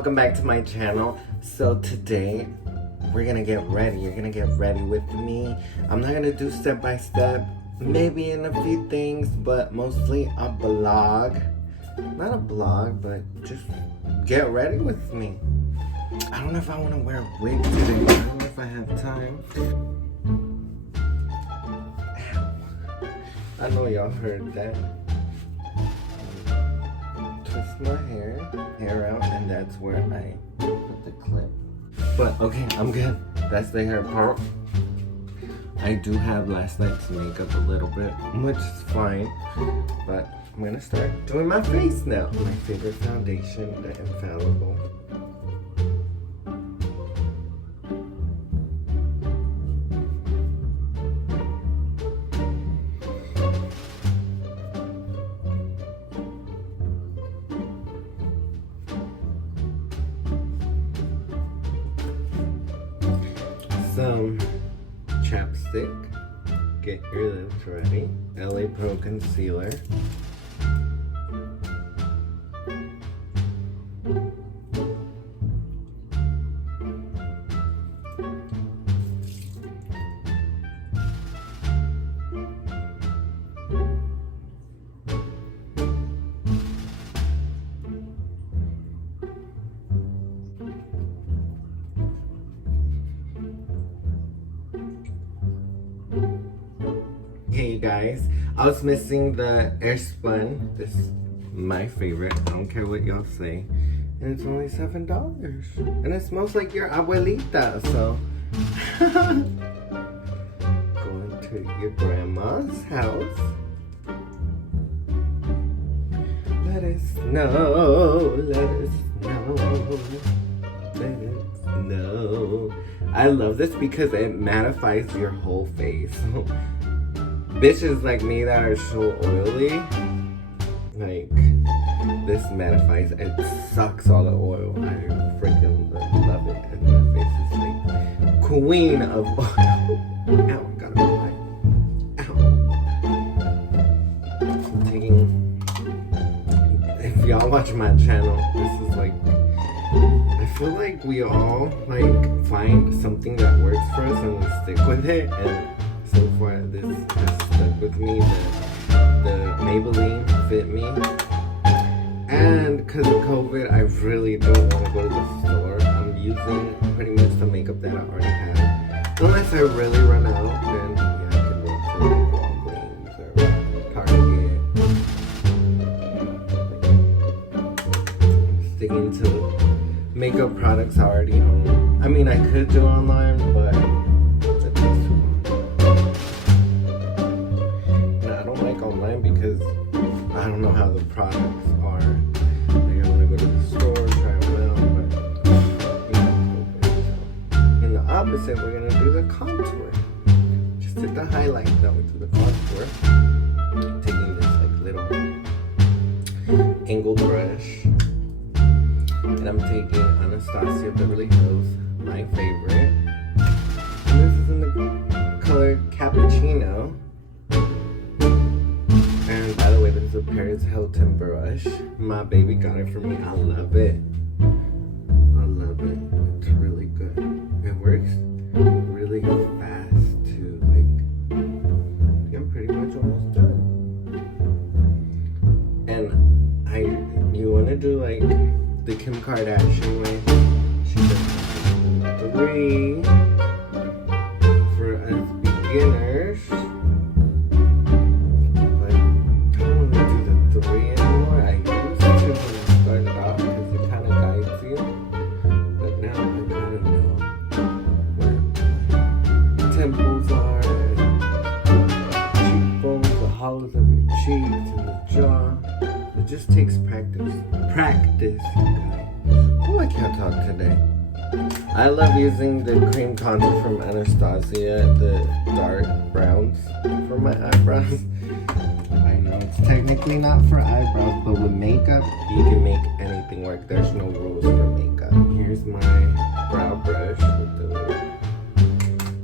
welcome back to my channel. So today we're gonna get ready. You're gonna get ready with me. I'm not gonna do step by step, maybe in a few things, but mostly a vlog. Not a blog, but just get ready with me. I don't know if I want to wear a wig today. I don't know if I have time. I know y'all heard that. Twist my hair out, and that's where I put the clip. But okay, I'm good. That's the hair part. I do have last night's makeup a little bit, which is fine. But I'm gonna start doing my face now. My favorite foundation, the Infallible. Some chapstick, get your lips ready, LA Pro concealer, Hey guys, I was missing the Airspun. This is my favorite. I don't care what y'all say. And it's only $7. And it smells like your abuelita, so going to your grandma's house. Let us know, let us know, let us know. I love this because it mattifies your whole face. Bitches like me that are so oily, like, this mattifies. It sucks all the oil. I freaking love it. And my face is like queen of oil. Ow, gotta be quiet. Ow. I'm taking, if y'all watch my channel, this is like, I feel like we all like find something that works for us and we stick with it. And so far, this has stuck with me. The Maybelline fit me. And because of COVID, I really don't want to go to the store. I'm using pretty much the makeup that I already have. Unless I really run out, then yeah, I can go to Walgreens or Target. I'm sticking to makeup products I already own. I mean, I could do online, but because I don't know how the products are. Like, I want to go to the store, try them out, but in the opposite, we're going to do the contour. Just did the highlight, now we do the contour. Taking this like little angle brush, and I'm taking Anastasia Beverly Hills, my favorite. And this is in the color Cappuccino. And by the way, this is a Paris Hilton brush. My baby got it for me. I love it. I love it. It's really good. It works really fast too. Like, I'm pretty much almost done. And you want to do like the Kim Kardashian way. She does 3 for us beginners. Cheeks and the jaw. It just takes practice. Practice, guys. Oh, I can't talk today. I love using the cream contour from Anastasia, the dark browns for my eyebrows. I know it's technically not for eyebrows, but with makeup, you can make anything work. There's no rules for makeup. Here's my brow brush with the,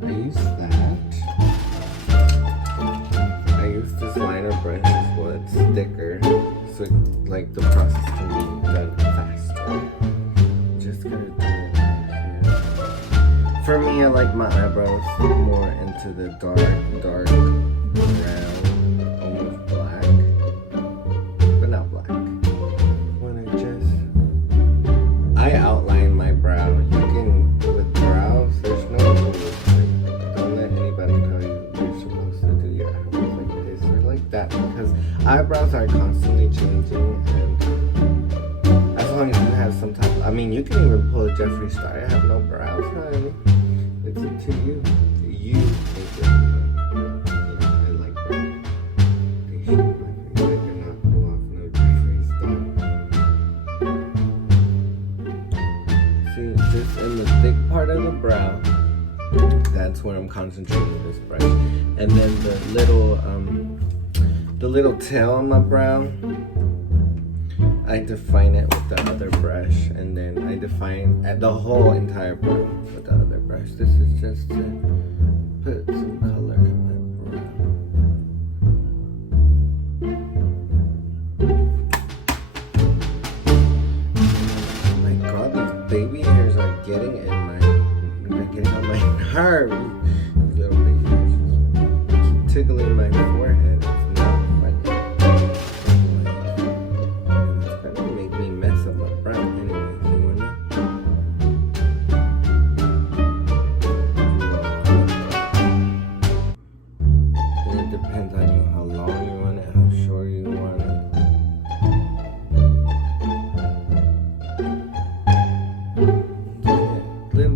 I use that. I use this liner brush as well. It's thicker, so like the process can be done faster. For me, I like my eyebrows more into the dark brown, almost black, but not black. I outline my brow. You can, with brows, there's no rules. Like, don't let anybody tell you you're supposed to do your eyebrows like this or like that, because eyebrows are constantly changing, and as long as you have some type of, I mean, you can even pull a Jeffree Star. I have no brows, honey. It's up to you. You think it's yeah, I like brows. They should my face. I cannot pull off no Jeffree Star. See, just in the thick part of the brow, that's where I'm concentrating this brush. And then the little tail on my brow, I define it with the other brush, and then I define the whole entire brow with the other brush. This is just to put some color in my brow. Oh my god, these baby hairs are getting on my nerves. These little baby hairs just keep tickling my forehead. It's not funny.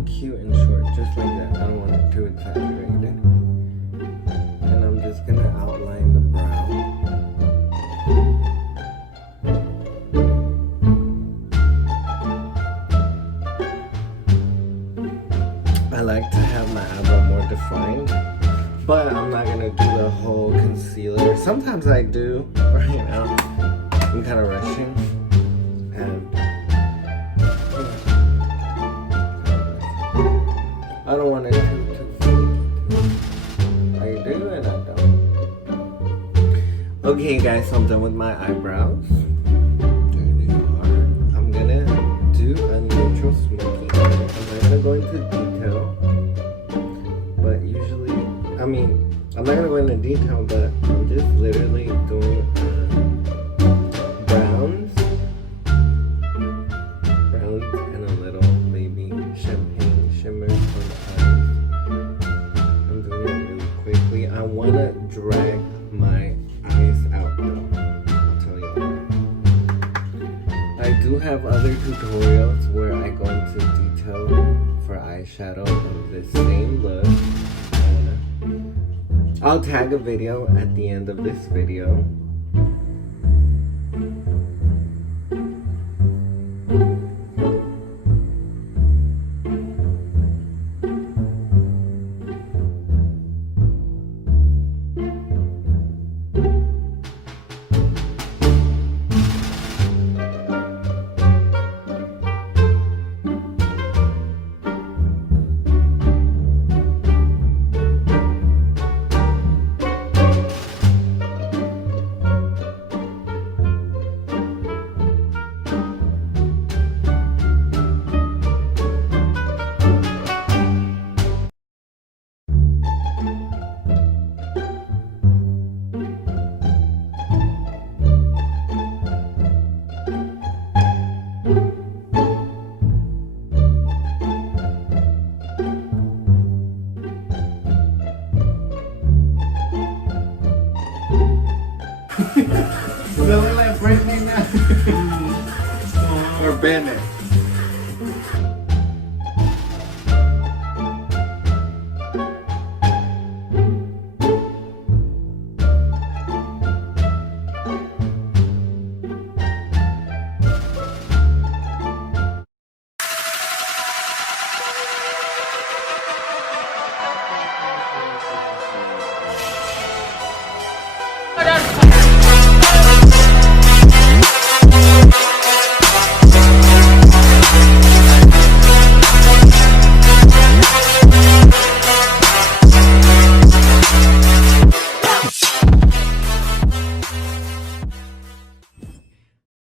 Cute and short, just like that. I don't want it too exaggerated. And I'm just gonna outline the brow. I like to have my eyebrow more defined, but I'm not gonna do the whole concealer. Sometimes I do, right now. I'm kind of rushing, and I don't want it too flaky. I do and I don't. Okay guys, so I'm done with my eyebrows. There they are. I'm gonna do a neutral smoky eye. I'm not gonna go into detail, but usually, I mean, I'm not gonna go into detail, but I'm just literally doing browns and a little maybe champagne shimmer on the eyes. I'm doing it really quickly. I want to drag my eyes out though. I'll tell you that. I do have other tutorials where I go into detail for eyeshadow of the same look. I'll tag a video at the end of this video. Don't let Brittany now. Or Bennett.